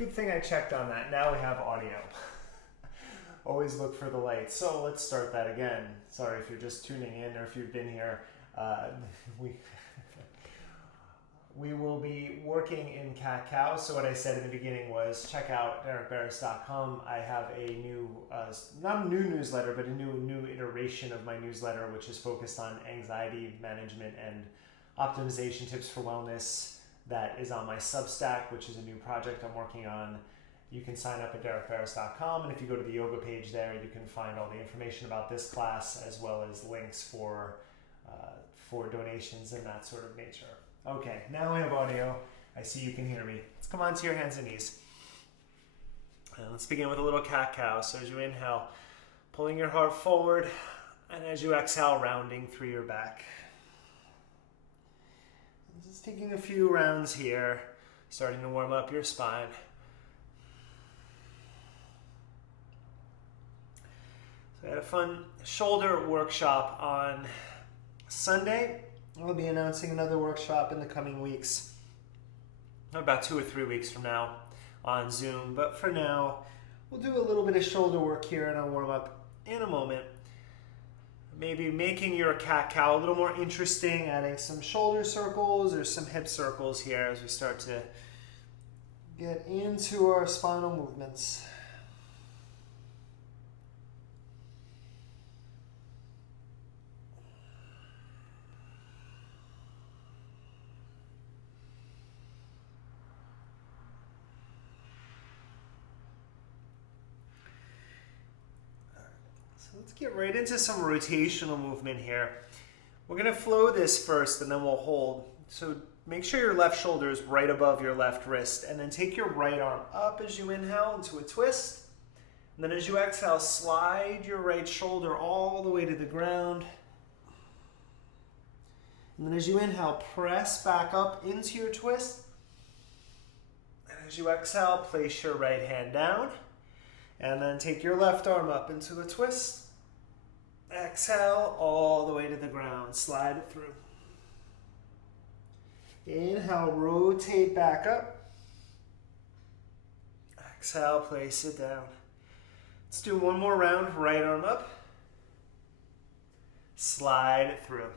Good thing I checked on that. Now we have audio. Always look for the light. So let's start that again. Sorry if you're just tuning in or if you've been here. We will be working in cat-cow. So what I said in the beginning was check out derekbarris.com. I have a new, not a new newsletter, but a new iteration of my newsletter, which is focused on anxiety management and optimization tips for wellness. That is on my Substack, which is a new project I'm working on. You can sign up at derekbarris.com, and if you go to the yoga page there, you can find all the information about this class as well as links for donations and that sort of nature. Okay, now we have audio. I see you can hear me. Let's come on to your hands and knees. And let's begin with a little cat-cow. So as you inhale, pulling your heart forward, and as you exhale, rounding through your back. Just taking a few rounds here, starting to warm up your spine. So I had a fun shoulder workshop on Sunday. I'll be announcing another workshop in the coming weeks, about 2 or 3 weeks from now on Zoom. But for now, we'll do a little bit of shoulder work here and I'll warm up in a moment. Maybe making your cat-cow a little more interesting, adding some shoulder circles or some hip circles here as we start to get into our spinal movements. Let's get right into some rotational movement here. We're going to flow this first and then we'll hold. So make sure your left shoulder is right above your left wrist, and then take your right arm up as you inhale into a twist. And then as you exhale, slide your right shoulder all the way to the ground. And then as you inhale, press back up into your twist. And as you exhale, place your right hand down. And then take your left arm up into a twist. Exhale all the way to the ground. Slide it through. Inhale, rotate back up. Exhale, place it down. Let's do one more round. Right arm up. Slide it through.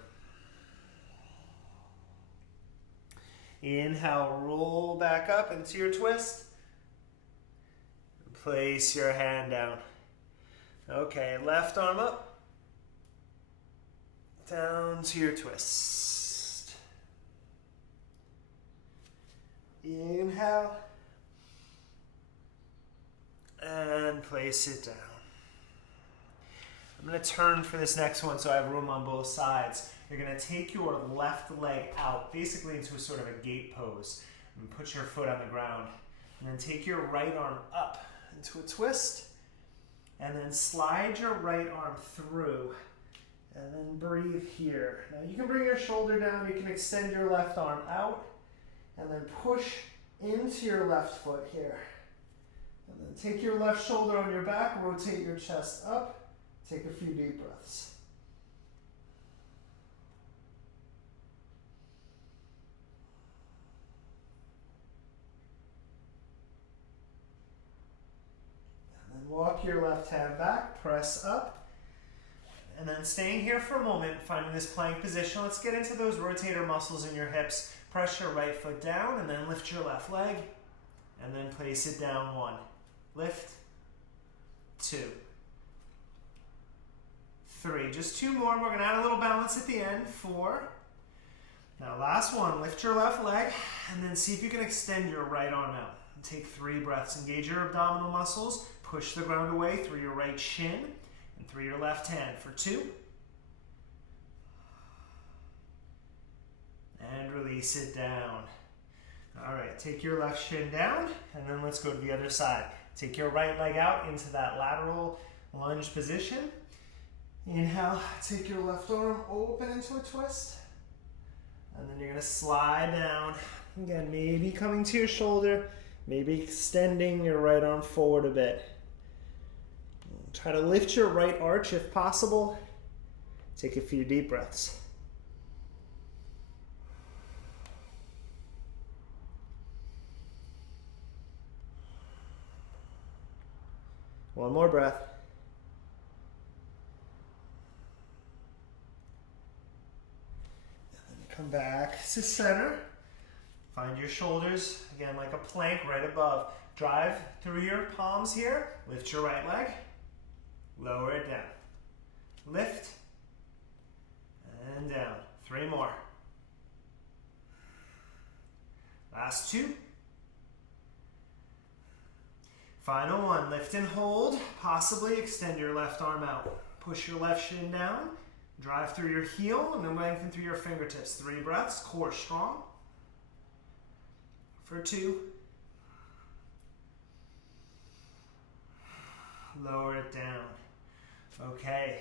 Inhale, roll back up into your twist. Place your hand down. Okay, left arm up. Down to your twist. Inhale. And place it down. I'm going to turn for this next one so I have room on both sides. You're going to take your left leg out, basically into a sort of a gate pose. And put your foot on the ground. And then take your right arm up into a twist. And then slide your right arm through. And then breathe here. Now you can bring your shoulder down, you can extend your left arm out, and then push into your left foot here. And then take your left shoulder on your back, rotate your chest up, take a few deep breaths. And then walk your left hand back, press up. And then staying here for a moment, finding this plank position. Let's get into those rotator muscles in your hips. Press your right foot down and then lift your left leg. And then place it down. 1. Lift. 2. 3. Just 2 more. We're going to add a little balance at the end. 4. Now last one. Lift your left leg and then see if you can extend your right arm out. And take 3 breaths. Engage your abdominal muscles. Push the ground away through your right shin. And through your left hand for 2. And release it down. All right, take your left shin down, and then let's go to the other side. Take your right leg out into that lateral lunge position. Inhale, take your left arm open into a twist. And then you're going to slide down. Again, maybe coming to your shoulder, maybe extending your right arm forward a bit. Try to lift your right arch if possible. Take a few deep breaths. One more breath. And then come back to center. Find your shoulders, again, like a plank right above. Drive through your palms here. Lift your right leg. Lower it down. Lift. And down. 3 more. Last 2. Final 1. Lift and hold. Possibly extend your left arm out. Push your left shin down. Drive through your heel and then lengthen through your fingertips. 3 breaths. Core strong. For 2. Lower it down. Okay.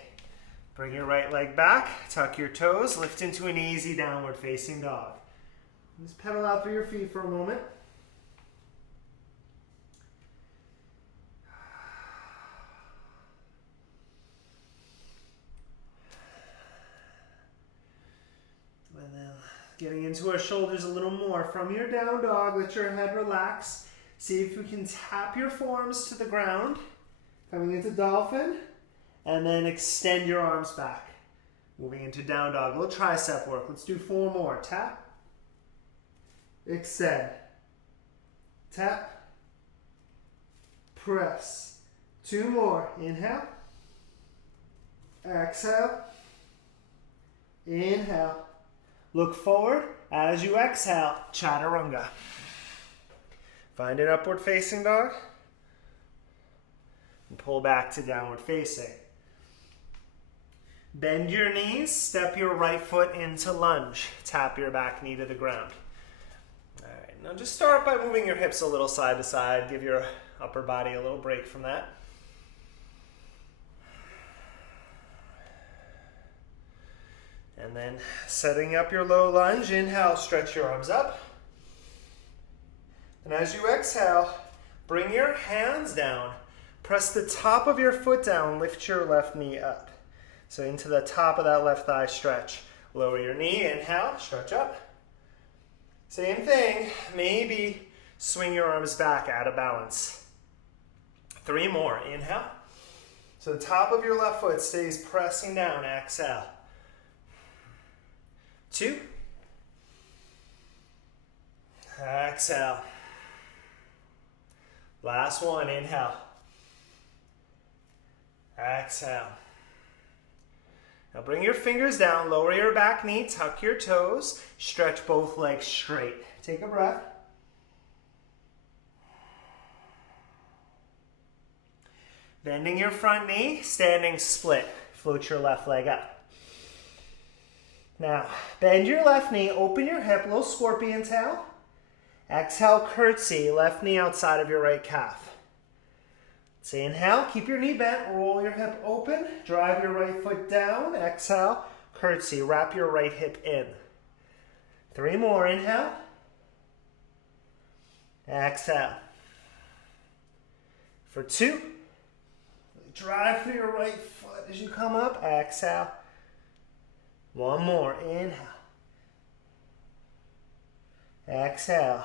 Bring your right leg back. Tuck your toes. Lift into an easy downward facing dog. Just pedal out through your feet for a moment. And then getting into our shoulders a little more. From your down dog, let your head relax. See if you can tap your forearms to the ground. Coming into dolphin. And then extend your arms back. Moving into down dog. A little tricep work. Let's do 4 more. Tap. Extend. Tap. Press. 2 more. Inhale. Exhale. Inhale. Look forward as you exhale. Chaturanga. Find an upward facing dog. And pull back to downward facing. Bend your knees. Step your right foot into lunge. Tap your back knee to the ground. All right, now just start by moving your hips a little side to side. Give your upper body a little break from that. And then setting up your low lunge. Inhale, stretch your arms up. And as you exhale, bring your hands down. Press the top of your foot down. Lift your left knee up. So into the top of that left thigh stretch. Lower your knee, inhale, stretch up. Same thing, maybe swing your arms back out of balance. 3 more, inhale. So the top of your left foot stays pressing down, exhale. 2. Exhale. Last one, inhale. Exhale. Now bring your fingers down, lower your back knee, tuck your toes, stretch both legs straight. Take a breath. Bending your front knee, standing split. Float your left leg up. Now, bend your left knee, open your hip, little scorpion tail. Exhale, curtsy, left knee outside of your right calf. So inhale, keep your knee bent, roll your hip open, drive your right foot down, exhale, curtsy, wrap your right hip in. 3 more, inhale, exhale. For 2, drive through your right foot as you come up, exhale. 1 more, inhale, exhale.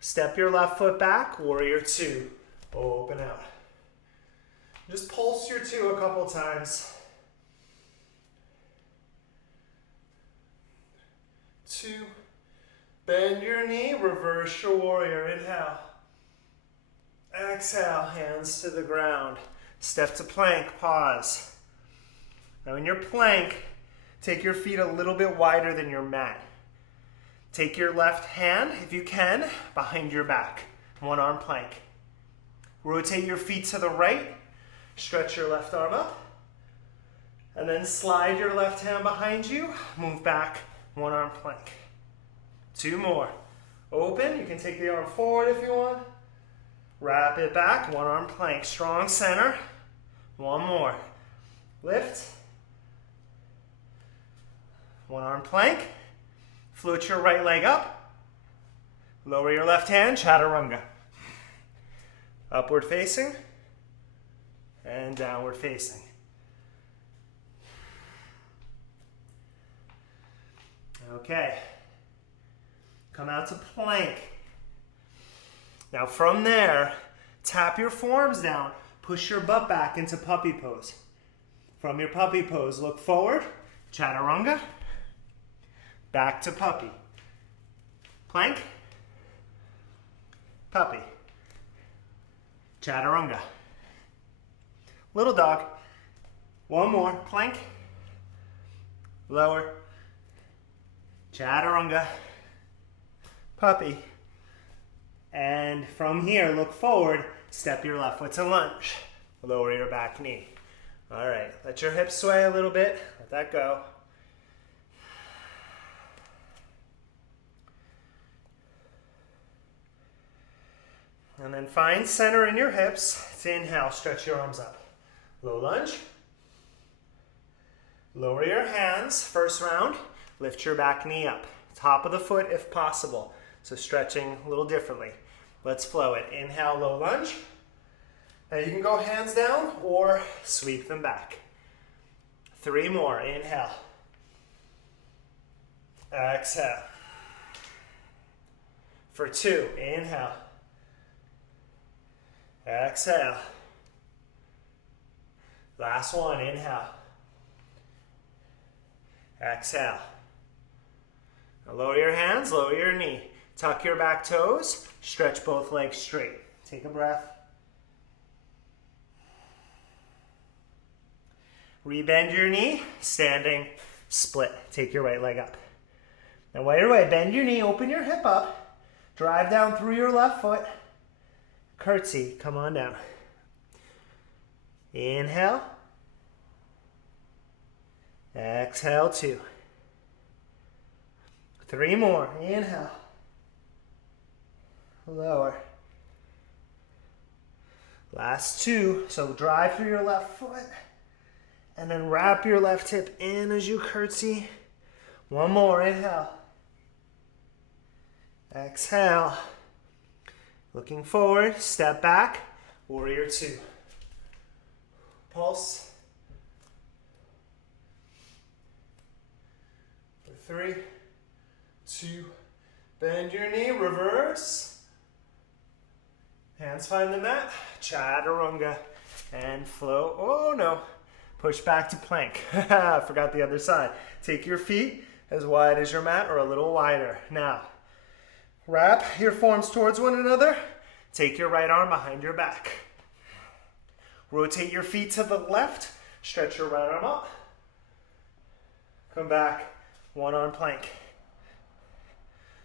Step your left foot back, warrior 2. Open out. Just pulse your 2 a couple times. 2. Bend your knee, reverse your warrior. Inhale. Exhale, hands to the ground. Step to plank, pause. Now in your plank, take your feet a little bit wider than your mat. Take your left hand, if you can, behind your back. 1 arm plank. Rotate your feet to the right, stretch your left arm up, and then slide your left hand behind you, move back, 1 arm plank. 2 more. Open, you can take the arm forward if you want. Wrap it back, 1 arm plank, strong center. 1 more. Lift. 1 arm plank. Float your right leg up. Lower your left hand, chaturanga. Upward facing and downward facing. Okay. Come out to plank. Now from there, Tap your forearms down. Push your butt back into puppy pose. From your puppy pose, look forward. Chaturanga. Back to puppy. Plank. Puppy. Chaturanga. Little dog. One more. Plank. Lower. Chaturanga. Puppy. And from here, look forward. Step your left foot to lunge. Lower your back knee. All right. Let your hips sway a little bit. Let that go. And then find center in your hips. To inhale, stretch your arms up. Low lunge. Lower your hands. First round, lift your back knee up. Top of the foot if possible. So stretching a little differently. Let's flow it. Inhale, low lunge. Now you can go hands down or sweep them back. 3 more. Inhale. Exhale. For 2, inhale. Exhale. Last one, inhale. Exhale. Now lower your hands, lower your knee. Tuck your back toes, stretch both legs straight. Take a breath. Rebend your knee, standing, split. Take your right leg up. Now while you're away, bend your knee, open your hip up, drive down through your left foot. Curtsy, come on down. Inhale. Exhale, 2. 3 more. Inhale. Lower. Last 2. So drive through your left foot. And then wrap your left hip in as you curtsy. 1 more. Inhale. Exhale. Looking forward, step back, warrior 2. Pulse. For 3, 2, bend your knee, reverse. Hands find the mat, chaturanga, and flow. Oh no, push back to plank. Forgot the other side. Take your feet as wide as your mat or a little wider. Now, wrap your forms towards one another. Take your right arm behind your back. Rotate your feet to the left. Stretch your right arm up. Come back. One arm plank.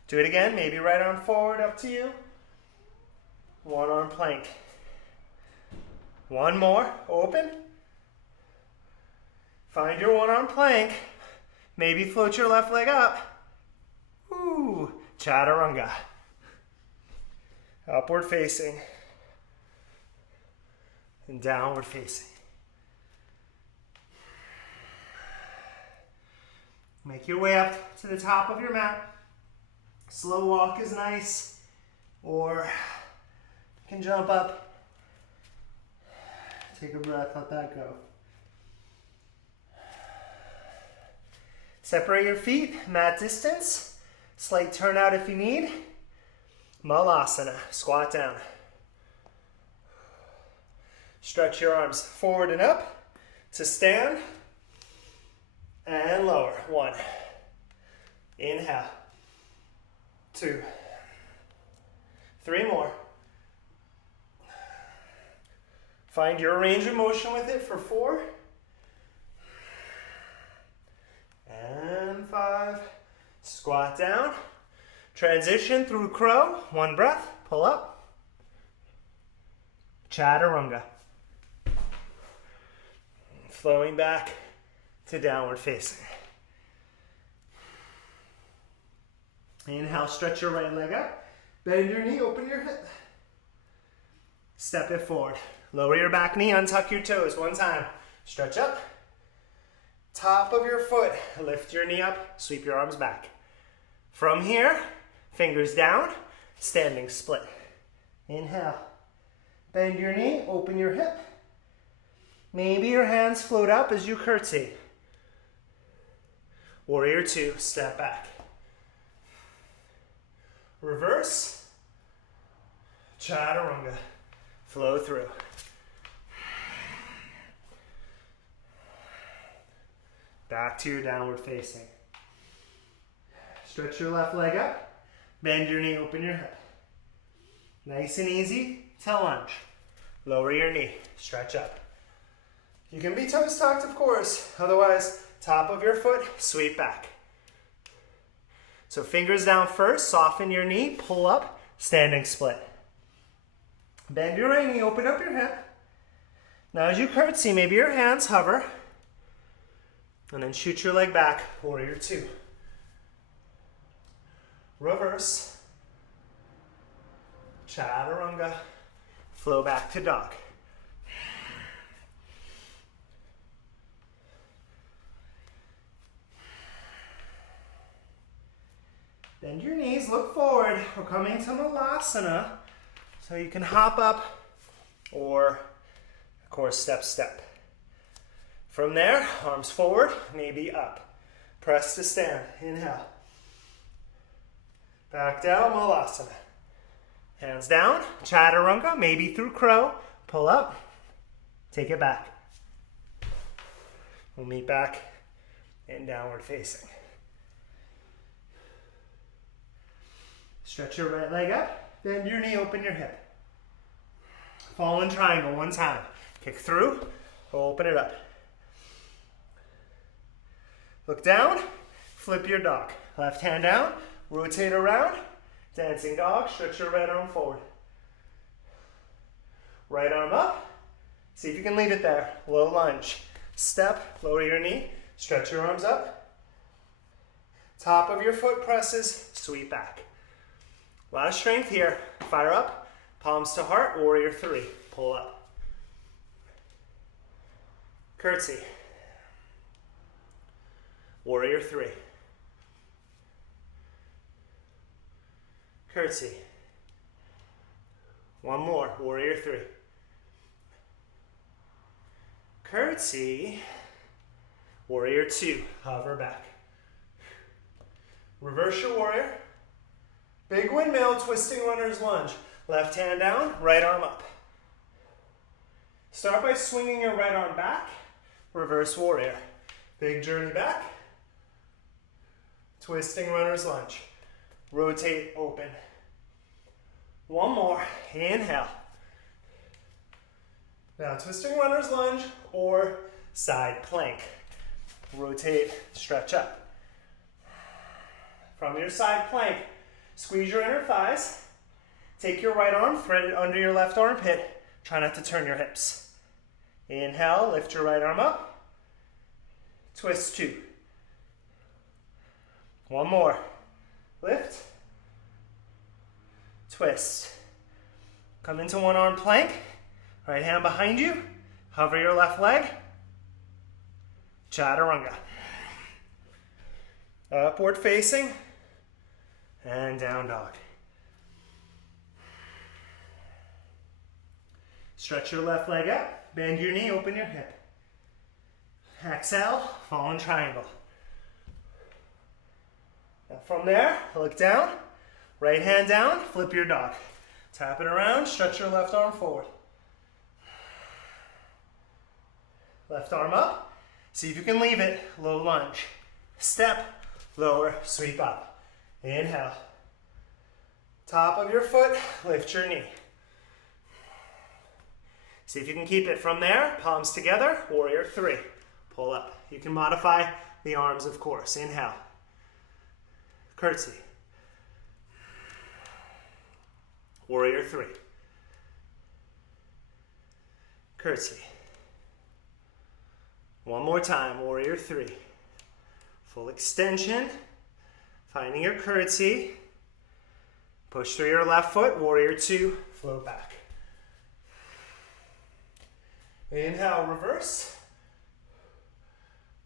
Do it again. Maybe right arm forward, up to you. One arm plank. 1 more. Open. Find your one arm plank. Maybe float your left leg up. Ooh. Chaturanga. Upward facing. And downward facing. Make your way up to the top of your mat. Slow walk is nice. Or you can jump up. Take a breath, let that go. Separate your feet, mat distance. Slight turnout if you need. Malasana, squat down. Stretch your arms forward and up to stand. And lower. 1. Inhale. 2. 3 more. Find your range of motion with it for 4. And 5. Squat down. Transition through crow. 1 breath. Pull up. Chaturanga. Flowing back to downward facing. Inhale, stretch your right leg up. Bend your knee, open your hip. Step it forward. Lower your back knee, untuck your toes. 1 time. Stretch up. Top of your foot. Lift your knee up, sweep your arms back. From here, fingers down, standing split. Inhale. Bend your knee, open your hip. Maybe your hands float up as you curtsy. Warrior 2, step back. Reverse. Chaturanga. Flow through. Back to your downward facing. Stretch your left leg up. Bend your knee, open your hip. Nice and easy to lunge. Lower your knee, stretch up. You can be toes tucked, of course. Otherwise, top of your foot, sweep back. So fingers down first, soften your knee, pull up, standing split. Bend your right knee, open up your hip. Now as you curtsy, maybe your hands hover. And then shoot your leg back, warrior two. Reverse. Chaturanga. Flow back to dog. Bend your knees, look forward. We're coming to Malasana. So you can hop up or, of course, step, step. From there, arms forward, maybe up. Press to stand. Inhale. Back down, Malasana. Hands down, Chaturanga, maybe through crow. Pull up, take it back. We'll meet back in downward facing. Stretch your right leg up, bend your knee, open your hip. Fallen triangle, one time. Kick through, open it up. Look down, flip your dog. Left hand down, rotate around, dancing dog, stretch your right arm forward. Right arm up, see if you can leave it there. Low lunge. Step, lower your knee, stretch your arms up. Top of your foot presses, sweep back. A lot of strength here. Fire up, palms to heart, warrior three. Pull up. Curtsy. Warrior three. Curtsy. One more, warrior three. Curtsy. Warrior two, hover back. Reverse your warrior. Big windmill, twisting runner's lunge. Left hand down, right arm up. Start by swinging your right arm back. Reverse warrior. Big journey back. Twisting runner's lunge. Rotate, open. One more, inhale. Now twisting runner's lunge or side plank. Rotate, stretch up. From your side plank, squeeze your inner thighs. Take your right arm, thread it under your left armpit. Try not to turn your hips. Inhale, lift your right arm up. Twist two. One more. Lift. Twist. Come into one arm plank. Right hand behind you. Hover your left leg. Chaturanga. Upward facing. And down dog. Stretch your left leg up. Bend your knee, open your hip. Exhale, fallen triangle. Now from there, look down. Right hand down, flip your dog. Tap it around, stretch your left arm forward. Left arm up. See if you can leave it. Low lunge. Step, lower, sweep up. Inhale. Top of your foot, lift your knee. See if you can keep it from there. Palms together, warrior three. Pull up. You can modify the arms, of course. Inhale. Curtsy. Warrior three. Curtsy. One more time, warrior three. Full extension. Finding your curtsy. Push through your left foot, warrior two, float back. Inhale, reverse.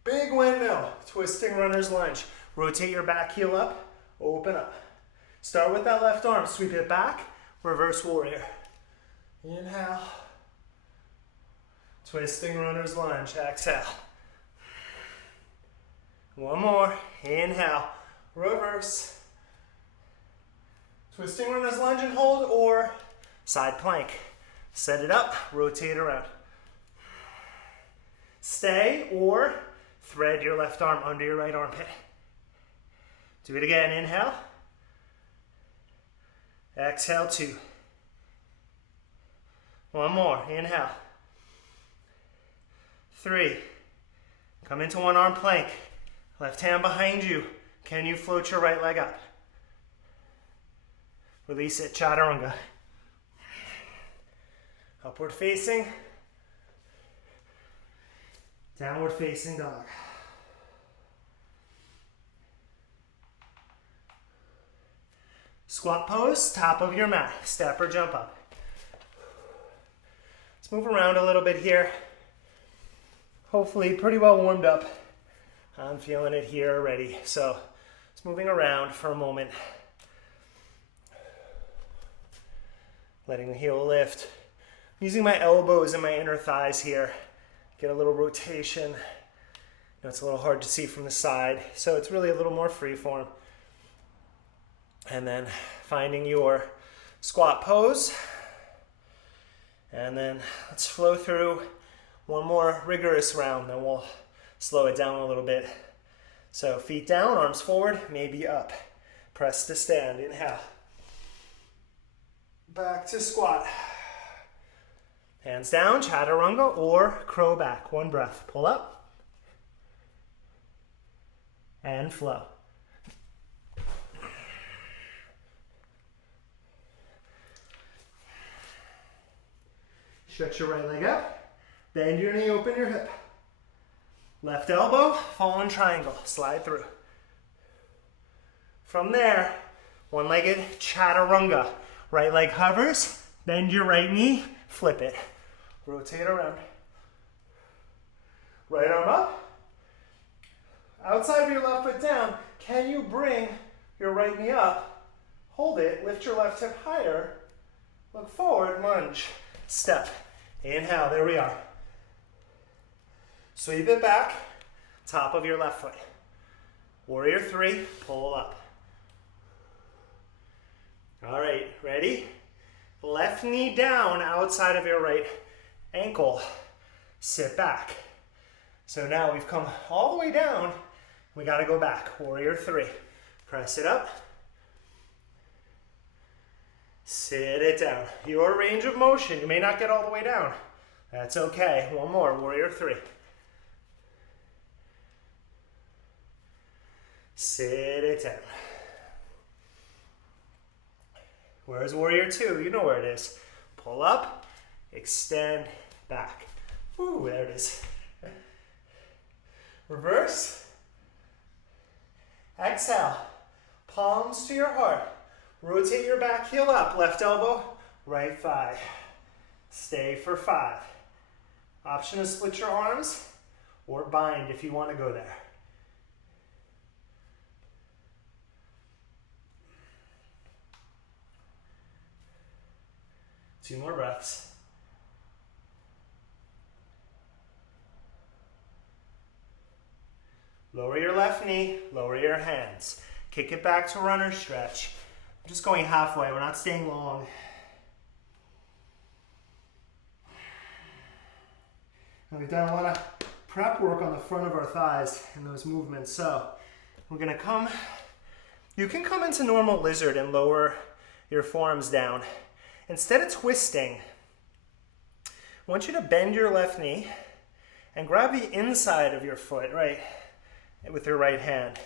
Big windmill, twisting runner's lunge. Rotate your back heel up, open up. Start with that left arm, sweep it back, reverse warrior. Inhale. Twisting runner's lunge, exhale. One more, inhale, reverse. Twisting runner's lunge and hold or side plank. Set it up, rotate around. Stay or thread your left arm under your right armpit. Do it again, inhale. Exhale, 2. One more, inhale. 3. Come into one arm plank. Left hand behind you. Can you float your right leg up? Release it, chaturanga. Upward facing. Downward facing dog. Squat pose, top of your mat. Step or jump up. Let's move around a little bit here. Hopefully pretty well warmed up. I'm feeling it here already. So it's moving around for a moment. Letting the heel lift. I'm using my elbows and my inner thighs here. Get a little rotation. You know, it's a little hard to see from the side, so it's really a little more free form. And then finding your squat pose. And then let's flow through one more rigorous round, then we'll slow it down a little bit. So feet down, arms forward, maybe up. Press to stand, inhale. Back to squat. Hands down, chaturanga or crow back. One breath. Pull up. And flow. Stretch your right leg up. Bend your knee, open your hip. Left elbow, fallen triangle. Slide through. From there, one-legged chaturanga. Right leg hovers. Bend your right knee. Flip it. Rotate around. Right arm up. Outside of your left foot down, can you bring your right knee up? Hold it, lift your left hip higher. Look forward, lunge. Step. Inhale, there we are. Sweep it back, top of your left foot. Warrior 3, pull up. All right, ready? Left knee down outside of your right ankle. Sit back. So now we've come all the way down. We got to go back. Warrior 3. Press it up. Sit it down. Your range of motion. You may not get all the way down. That's okay. One more. Warrior 3. Sit it down. Where's Warrior 2? You know where it is. Pull up, extend, back. Ooh, there it is. Reverse. Exhale. Palms to your heart. Rotate your back heel up. Left elbow, right thigh. Stay for 5. Option to split your arms or bind if you want to go there. Two more breaths. Lower your left knee, lower your hands. Kick it back to runner stretch. I'm just going halfway, we're not staying long. And we've done a lot of prep work on the front of our thighs in those movements. So we're gonna come, you can come into normal lizard and lower your forearms down. Instead of twisting, I want you to bend your left knee and grab the inside of your foot, right, with your right hand.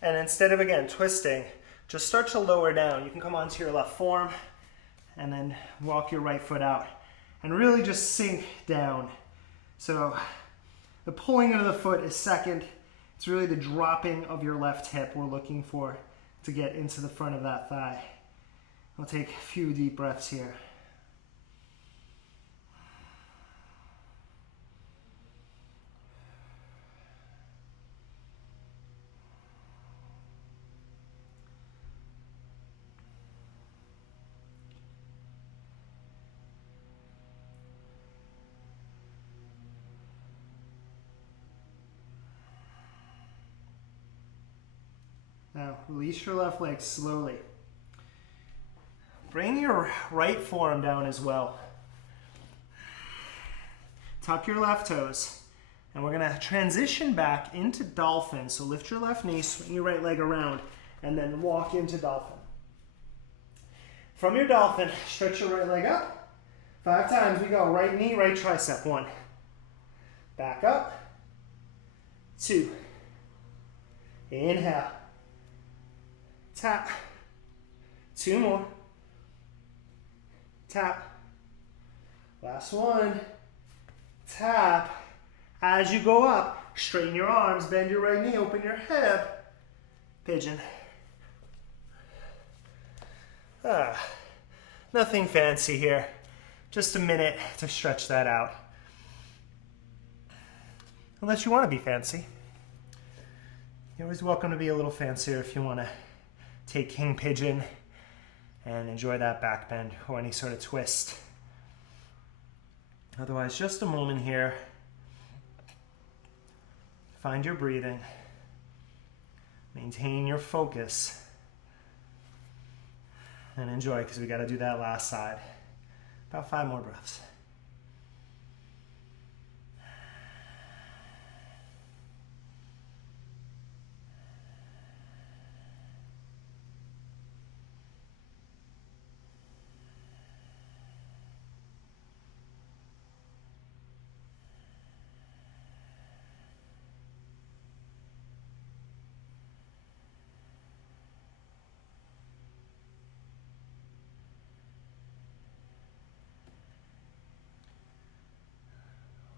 And instead of, again, twisting, just start to lower down. You can come onto your left forearm and then walk your right foot out and really just sink down. So the pulling of the foot is second. It's really the dropping of your left hip we're looking for to get into the front of that thigh. We'll take a few deep breaths here. Now, release your left leg slowly. Bring your right forearm down as well. tuck your left toes. And we're gonna transition back into dolphin. So lift your left knee, swing your right leg around, and then walk into dolphin. From your dolphin, stretch your right leg up. 5 times we go. Right knee, right tricep. 1. Back up. 2. Inhale. Tap. 2 more. Tap. Last one. Tap. As you go up, straighten your arms, bend your right knee, open your hip. Pigeon. Nothing fancy here. Just a minute to stretch that out. Unless you want to be fancy. You're always welcome to be a little fancier if you want to take King Pigeon and enjoy that back bend or any sort of twist. Otherwise, just a moment here. Find your breathing. Maintain your focus. And enjoy, because we got to do that last side. About 5 more breaths.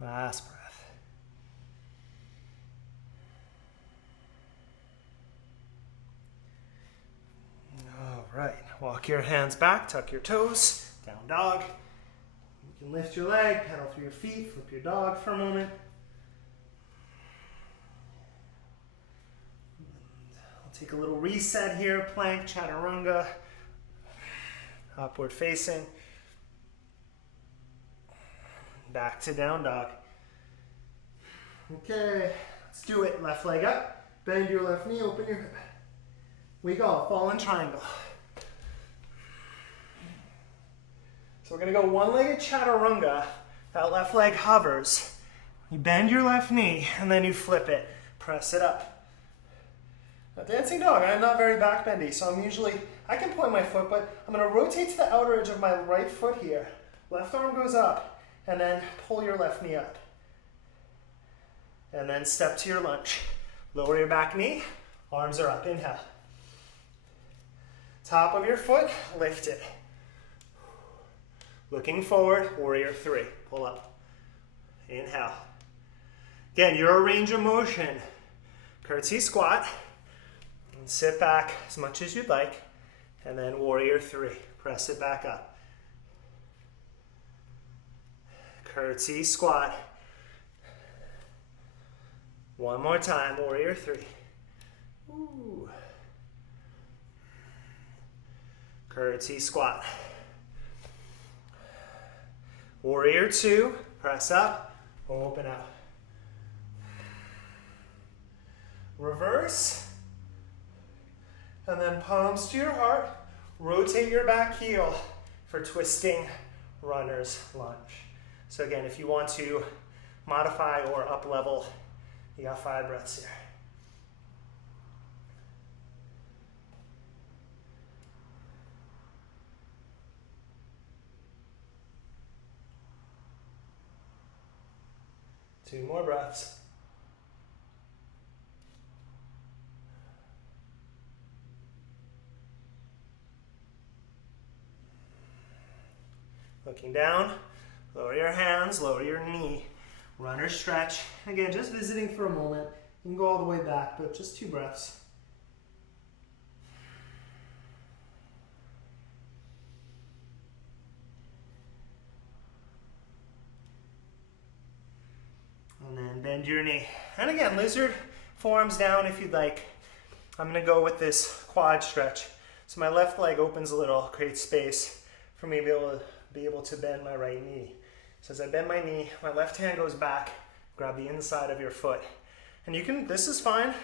Last breath. All right, walk your hands back, tuck your toes, down dog. You can lift your leg, pedal through your feet, flip your dog for a moment. I'll take a little reset here, plank, chaturanga, upward facing. Back to down dog. Okay, let's do it. Left leg up, bend your left knee, open your hip. We go, fallen triangle. So we're gonna go one-legged chaturanga. That left leg hovers. You bend your left knee and then you flip it. Press it up. Now, dancing dog, I'm not very back bendy, so I can point my foot, but I'm gonna rotate to the outer edge of my right foot here. Left arm goes up. And then pull your left knee up. And then step to your lunge. Lower your back knee, arms are up, inhale. Top of your foot, lift it. Looking forward, warrior 3, pull up. Inhale. Again, your range of motion. Curtsy squat, and sit back as much as you'd like, and then warrior 3, press it back up. Curtsy squat. One more time, warrior 3. Ooh. Curtsy squat. Warrior 2, press up, open out. Reverse. And then palms to your heart. Rotate your back heel for twisting runner's lunge. So again, if you want to modify or up level, you got 5 breaths here. Two more breaths. Looking down. Lower your hands, lower your knee. Runner stretch. Again, just visiting for a moment. You can go all the way back, but just 2 breaths. And then bend your knee. And again, lizard forearms down if you'd like. I'm going to go with this quad stretch. So my left leg opens a little, creates space for me to be able to bend my right knee. So as I bend my knee, my left hand goes back, grab the inside of your foot. And you can, this is fine,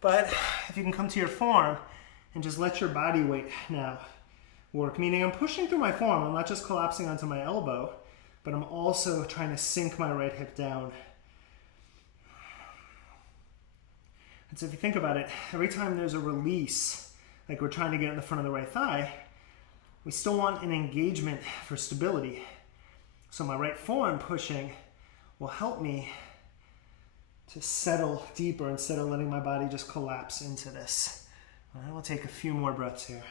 but if you can come to your forearm and just let your body weight now work, meaning I'm pushing through my forearm, I'm not just collapsing onto my elbow, but I'm also trying to sink my right hip down. And so if you think about it, every time there's a release, like we're trying to get in the front of the right thigh, we still want an engagement for stability. So my right forearm pushing will help me to settle deeper instead of letting my body just collapse into this. All right, we'll take a few more breaths here.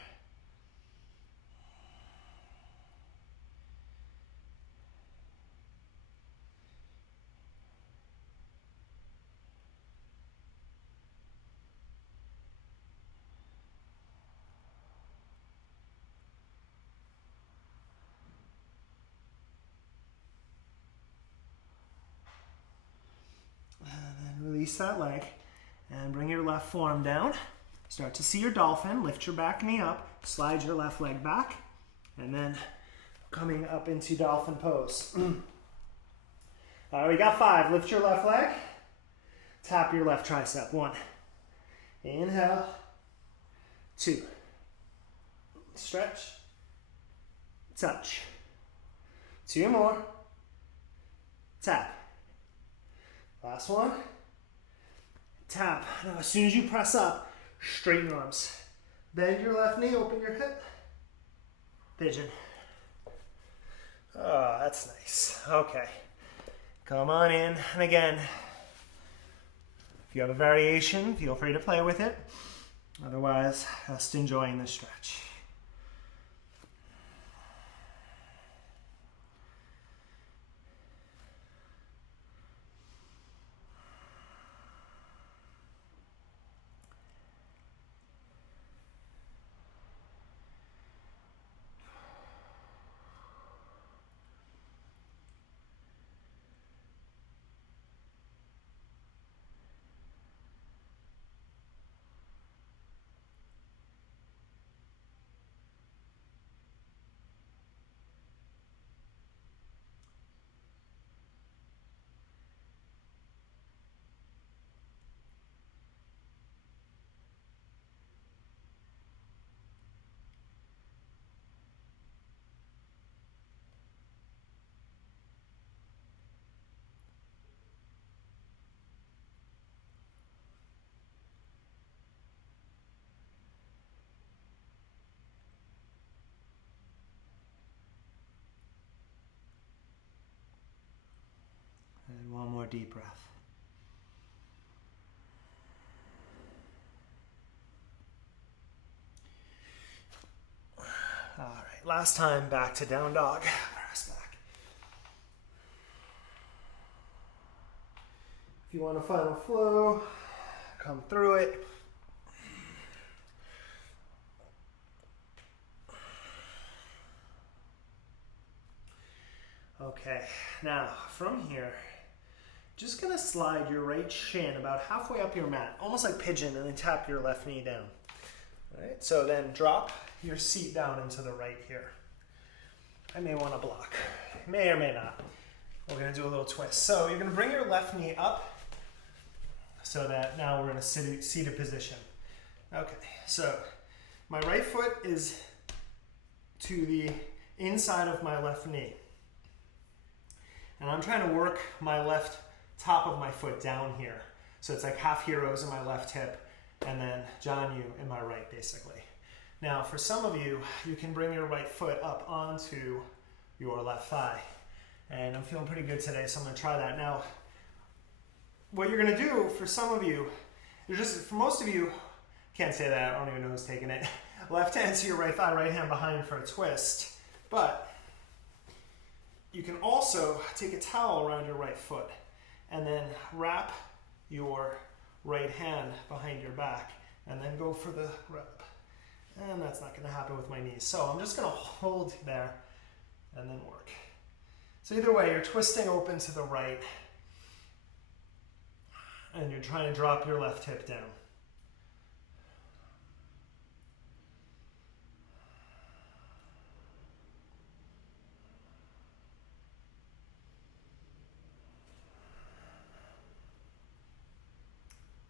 Release that leg and bring your left forearm down. Start to see your dolphin. Lift your back knee up, slide your left leg back, and then coming up into dolphin pose. All right, we got 5. Lift your left leg, tap your left tricep. 1, inhale, 2, stretch, touch, 2 more, tap. Last one. Tap. Now as soon as you press up, straighten your arms. Bend your left knee, open your hip. Pigeon. Oh, that's nice. Okay. Come on in. And again, if you have a variation, feel free to play with it. Otherwise, just enjoying the stretch. And one more deep breath. All right, last time back to down dog. Press back. If you want a final flow, come through it. Okay, now from here, just gonna slide your right shin about halfway up your mat, almost like pigeon, and then tap your left knee down. All right, so then drop your seat down into the right here. I may want to block, may or may not. We're gonna do a little twist. So you're gonna bring your left knee up so that now we're in a seated position. Okay, so my right foot is to the inside of my left knee. And I'm trying to work my left top of my foot down here. So it's like half heroes in my left hip and then John Yu in my right, basically. Now, for some of you, you can bring your right foot up onto your left thigh. And I'm feeling pretty good today, so I'm gonna try that. Now, what you're gonna do for some of you, for most of you, can't say that, I don't even know who's taking it. Left hand to your right thigh, right hand behind for a twist. But you can also take a towel around your right foot and then wrap your right hand behind your back and then go for the rub. And that's not gonna happen with my knees. So I'm just gonna hold there and then work. So either way, you're twisting open to the right and you're trying to drop your left hip down.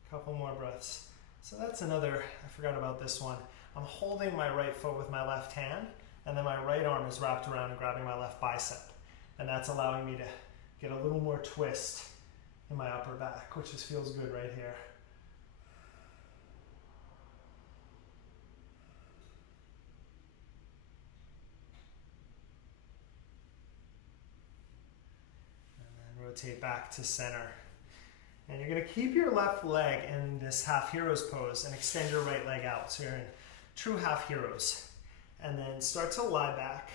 Couple more breaths. So that's another, I forgot about this one. I'm holding my right foot with my left hand, and then my right arm is wrapped around and grabbing my left bicep. And that's allowing me to get a little more twist in my upper back, which just feels good right here. And then rotate back to center. And you're going to keep your left leg in this half heroes pose and extend your right leg out. So you're in true half heroes. And then start to lie back.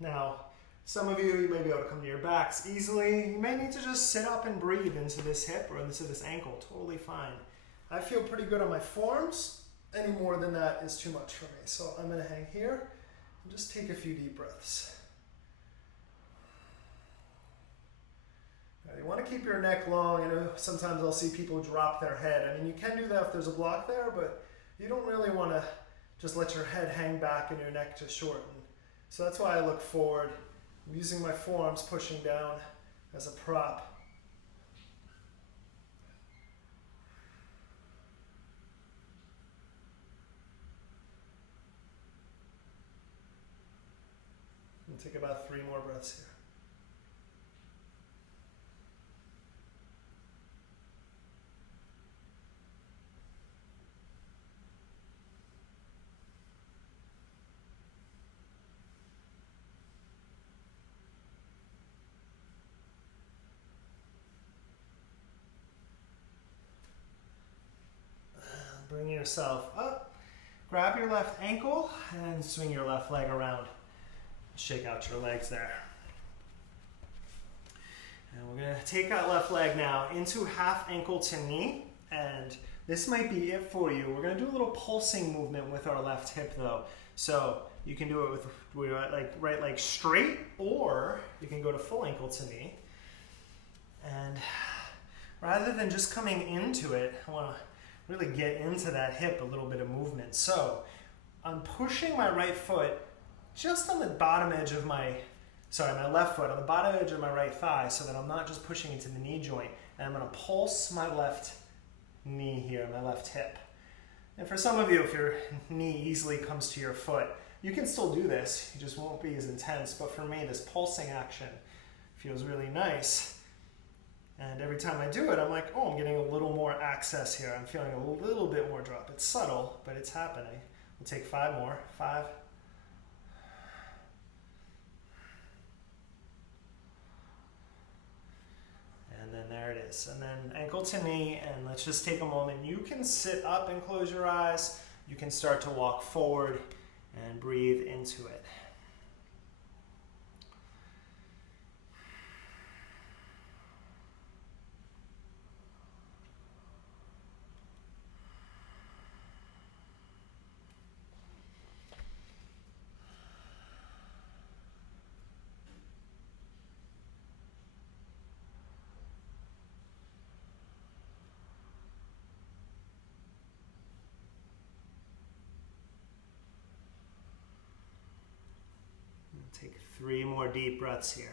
Now, some of you may be able to come to your backs easily. You may need to just sit up and breathe into this hip or into this ankle. Totally fine. I feel pretty good on my forearms. Any more than that is too much for me. So I'm going to hang here and just take a few deep breaths. Now, you want to keep your neck long. I know sometimes I'll see people drop their head. I mean, you can do that if there's a block there, but you don't really want to just let your head hang back and your neck just shorten. So that's why I look forward. I'm using my forearms pushing down as a prop. And take about 3 more breaths here. Bring yourself up, grab your left ankle, and swing your left leg around. Shake out your legs there. And we're going to take that left leg now into half ankle to knee, and this might be it for you. We're going to do a little pulsing movement with our left hip though. So you can do it with your right leg straight, or you can go to full ankle to knee. And rather than just coming into it, I want to really get into that hip, a little bit of movement. So I'm pushing my right foot just on the bottom edge of my left foot on the bottom edge of my right thigh, so that I'm not just pushing into the knee joint. And I'm going to pulse my left knee here, my left hip. And for some of you, if your knee easily comes to your foot, you can still do this. You just won't be as intense. But for me, this pulsing action feels really nice. And every time I do it, I'm like, oh, I'm getting a little more access here. I'm feeling a little bit more drop. It's subtle, but it's happening. We'll take 5 more. 5. And then there it is. And then ankle to knee, and let's just take a moment. You can sit up and close your eyes. You can start to walk forward and breathe into it. Take 3 more deep breaths here.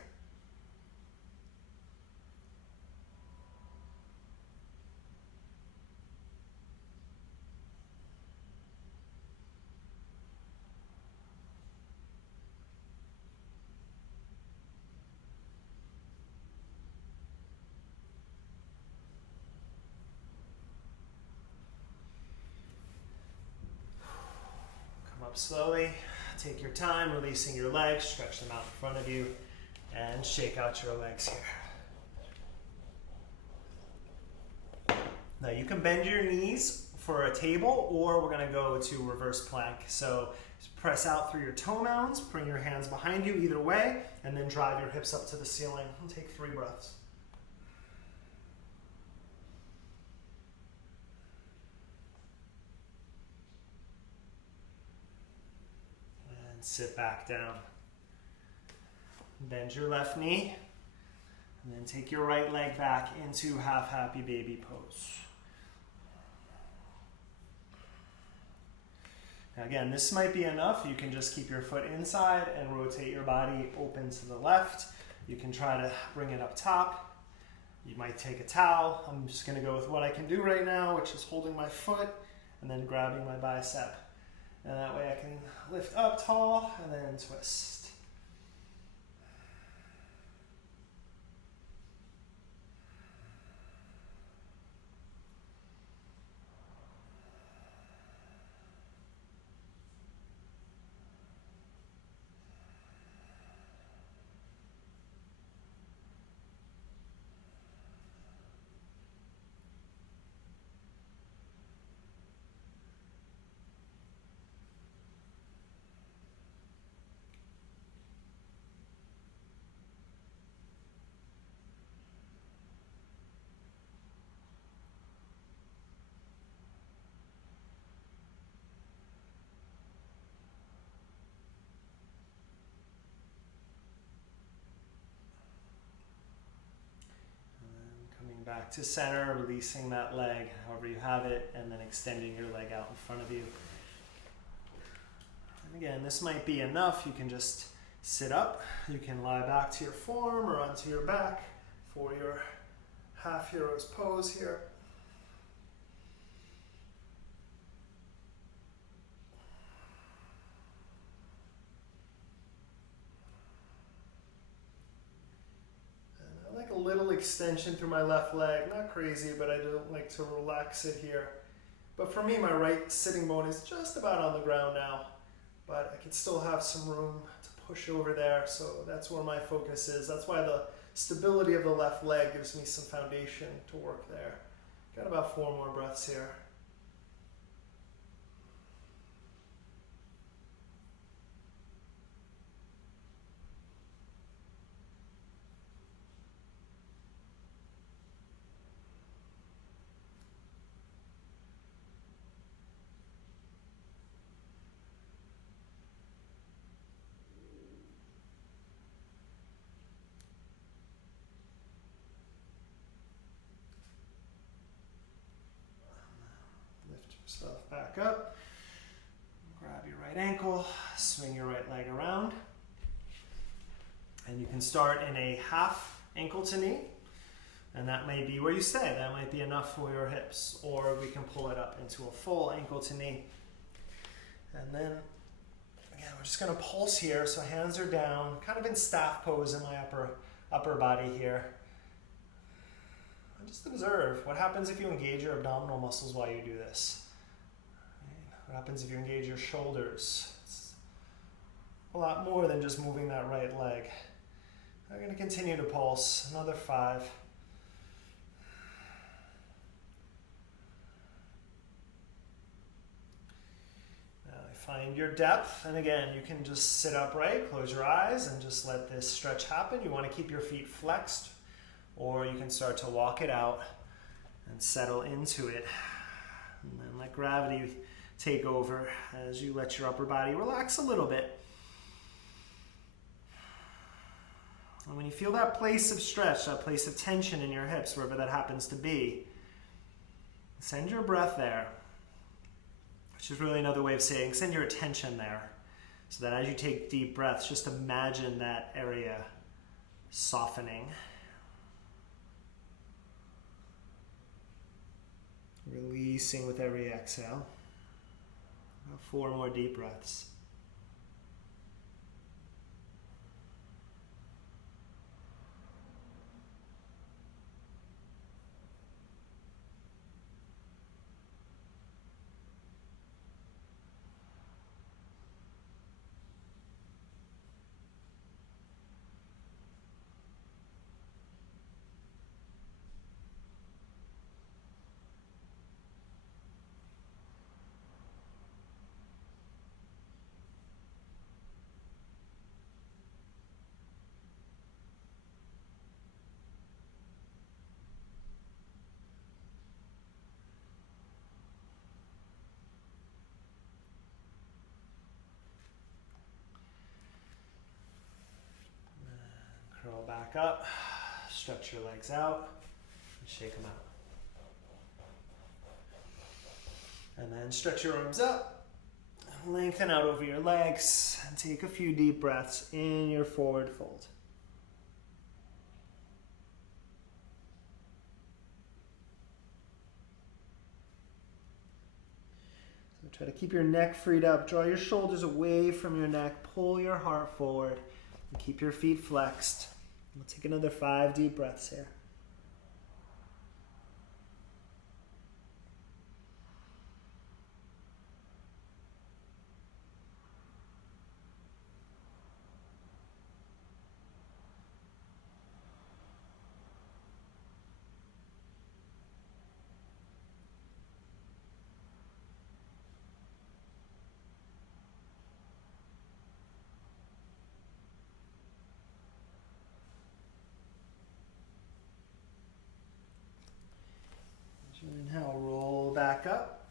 Come up slowly. Take your time, releasing your legs, stretch them out in front of you, and shake out your legs here. Now you can bend your knees for a table, or we're gonna go to reverse plank. So just press out through your toe mounds, bring your hands behind you either way, and then drive your hips up to the ceiling. And take 3 breaths. Sit back down. Bend your left knee, and then take your right leg back into half happy baby pose. Now again, this might be enough. You can just keep your foot inside and rotate your body open to the left. You can try to bring it up top. You might take a towel. I'm just going to go with what I can do right now, which is holding my foot and then grabbing my bicep. And that way I can lift up tall and then twist. Back to center, releasing that leg however you have it, and then extending your leg out in front of you. And again, this might be enough. You can just sit up. You can lie back to your form or onto your back for your half hero's pose here. A little extension through my left leg, not crazy, but I don't like to relax it here. But for me, my right sitting bone is just about on the ground now, but I can still have some room to push over there, so that's where my focus is. That's why the stability of the left leg gives me some foundation to work there. Got about 4 more breaths here. Yourself back up, grab your right ankle, swing your right leg around, and you can start in a half ankle to knee, and that may be where you stay. That might be enough for your hips, or we can pull it up into a full ankle to knee. And then again, we're just going to pulse here, so hands are down, kind of in staff pose in my upper body here. And just observe what happens if you engage your abdominal muscles while you do this. What happens if you engage your shoulders? It's a lot more than just moving that right leg. I'm going to continue to pulse. Another 5. Now find your depth. And again, you can just sit upright, close your eyes, and just let this stretch happen. You want to keep your feet flexed, or you can start to walk it out and settle into it. And then let gravity take over as you let your upper body relax a little bit. And when you feel that place of stretch, that place of tension in your hips, wherever that happens to be, send your breath there, which is really another way of saying send your attention there, so that as you take deep breaths, just imagine that area softening. Releasing with every exhale. 4 more deep breaths. Curl back up, stretch your legs out, and shake them out. And then stretch your arms up, lengthen out over your legs, and take a few deep breaths in your forward fold. So try to keep your neck freed up, draw your shoulders away from your neck, pull your heart forward, and keep your feet flexed. We'll take another 5 deep breaths here. Inhale, roll back up.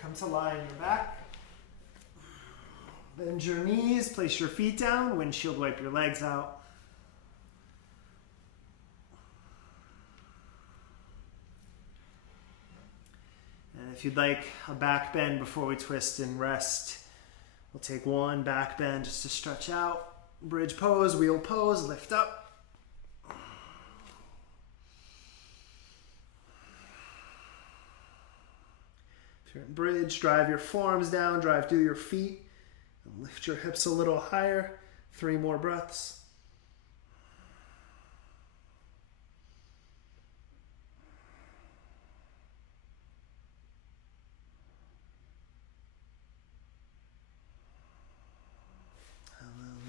Come to lie on your back. Bend your knees, place your feet down, windshield wipe your legs out. if you'd like a back bend before we twist and rest, we'll take one back bend just to stretch out. Bridge pose, wheel pose, lift up. If you're in bridge, drive your forearms down, drive through your feet, and lift your hips a little higher. 3 more breaths.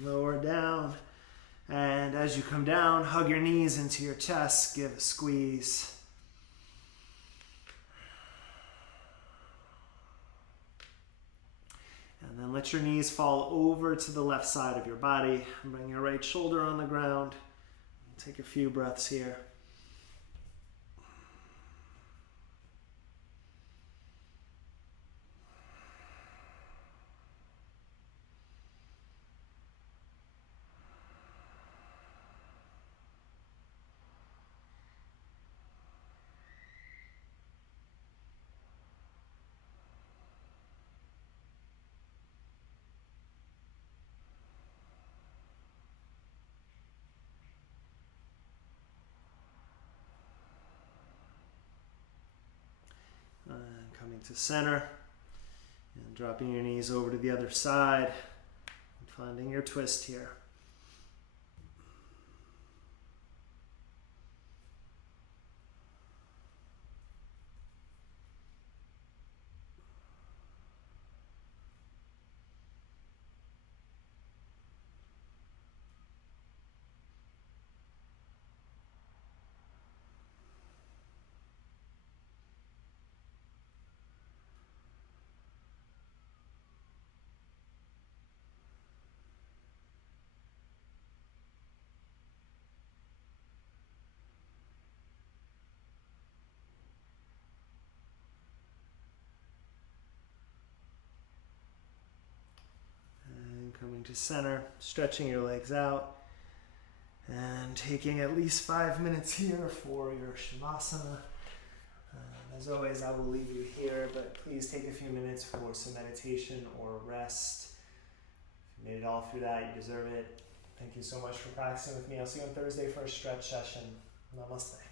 Lower down, and as you come down, hug your knees into your chest, give a squeeze. And then let your knees fall over to the left side of your body. Bring your right shoulder on the ground. Take a few breaths here. And coming to center and dropping your knees over to the other side and finding your twist here. Coming to center, stretching your legs out, and taking at least 5 minutes here for your shavasana. As always, I will leave you here, but please take a few minutes for some meditation or rest. If you made it all through that, you deserve it. Thank you so much for practicing with me. I'll see you on Thursday for a stretch session. Namaste.